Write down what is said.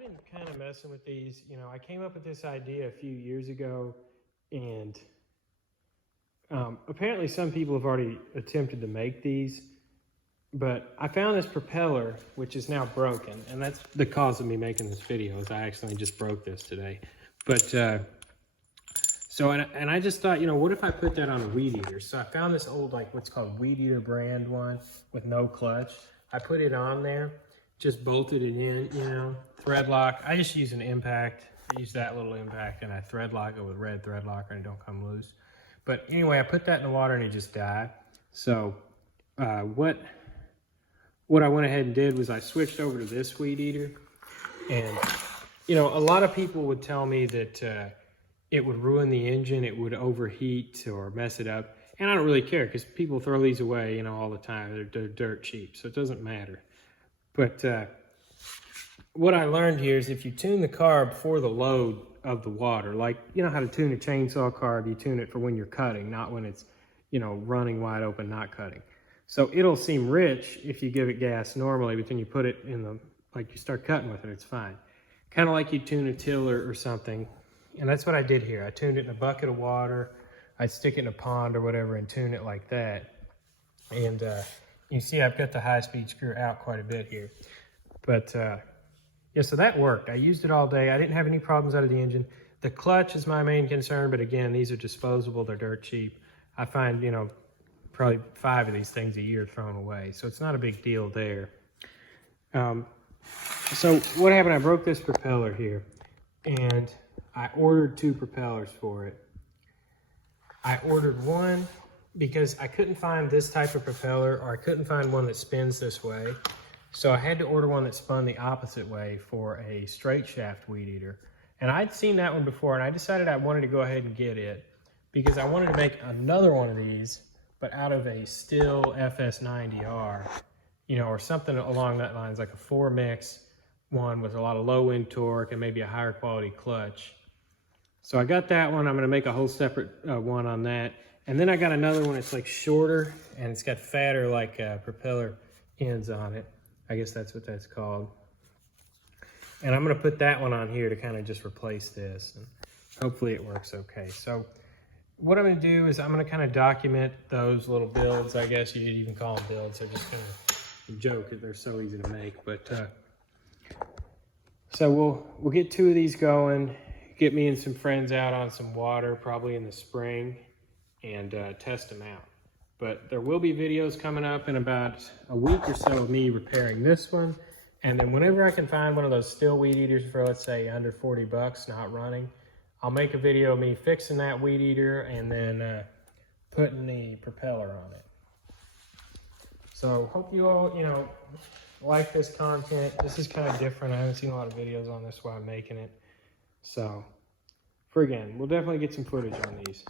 been kind of messing with these. You know, I came up with this idea a few years ago, and apparently some people have already attempted to make these, but I found this propeller, which is now broken, and that's the cause of me making this video, is I accidentally just broke this today. But, and I just thought, you know, what if I put that on a Weedeater? So I found this old, like, what's called Weedeater brand one with no clutch. I put it on there, just bolted it in, you know, thread lock. I just use an impact. I use that little impact, and I thread lock it with red thread locker, and it don't come loose. But anyway, I put that in the water, and it just died. So what I went ahead and did was I switched over to this Weedeater. And, you know, a lot of people would tell me that it would ruin the engine, it would overheat or mess it up. And I don't really care, because people throw these away, you know, all the time. They're dirt cheap, so it doesn't matter. But what I learned here is if you tune the carb for the load of the water, like, you know how to tune a chainsaw carb, you tune it for when you're cutting, not when it's, you know, running wide open, not cutting. So it'll seem rich if you give it gas normally, but then you put it in the, like you start cutting with it, it's fine. Kind of like you tune a tiller or something. And that's what I did here. I tuned it in a bucket of water. I'd stick it in a pond or whatever and tune it like that. And you see I've got the high-speed screw out quite a bit here. But yeah, so that worked. I used it all day. I didn't have any problems out of the engine. The clutch is my main concern, but again, these are disposable. They're dirt cheap. I find, you know, probably 5 of these things a year thrown away. So it's not a big deal there. So what happened, I broke this propeller here, and I ordered 2 propellers for it. I ordered one because I couldn't find this type of propeller, or I couldn't find one that spins this way. So I had to order one that spun the opposite way for a straight shaft Weedeater. And I'd seen that one before, and I decided I wanted to go ahead and get it because I wanted to make another one of these, but out of a Stihl FS90R, you know, or something along that lines, like a 4-mix one with a lot of low end torque and maybe a higher quality clutch. So I got that one. I'm going to make a whole separate one on that. And then I got another one that's like shorter, and it's got fatter like propeller ends on it. I guess that's what that's called. And I'm going to put that one on here to kind of just replace this. And hopefully it works okay. So what I'm going to do is I'm going to kind of document those little builds. I guess you'd even call them builds. They're just kind of a joke. They're so easy to make. But so we'll get 2 of these going. Get me and some friends out on some water, probably in the spring, and test them out. But there will be videos coming up in about a week or so of me repairing this one. And then whenever I can find one of those Stihl Weedeaters for, let's say, under 40 bucks, not running, I'll make a video of me fixing that Weedeater and then putting the propeller on it. So hope you all, you know, like this content. This is kind of different. I haven't seen a lot of videos on this while I'm making it. So, we'll definitely get some footage on these.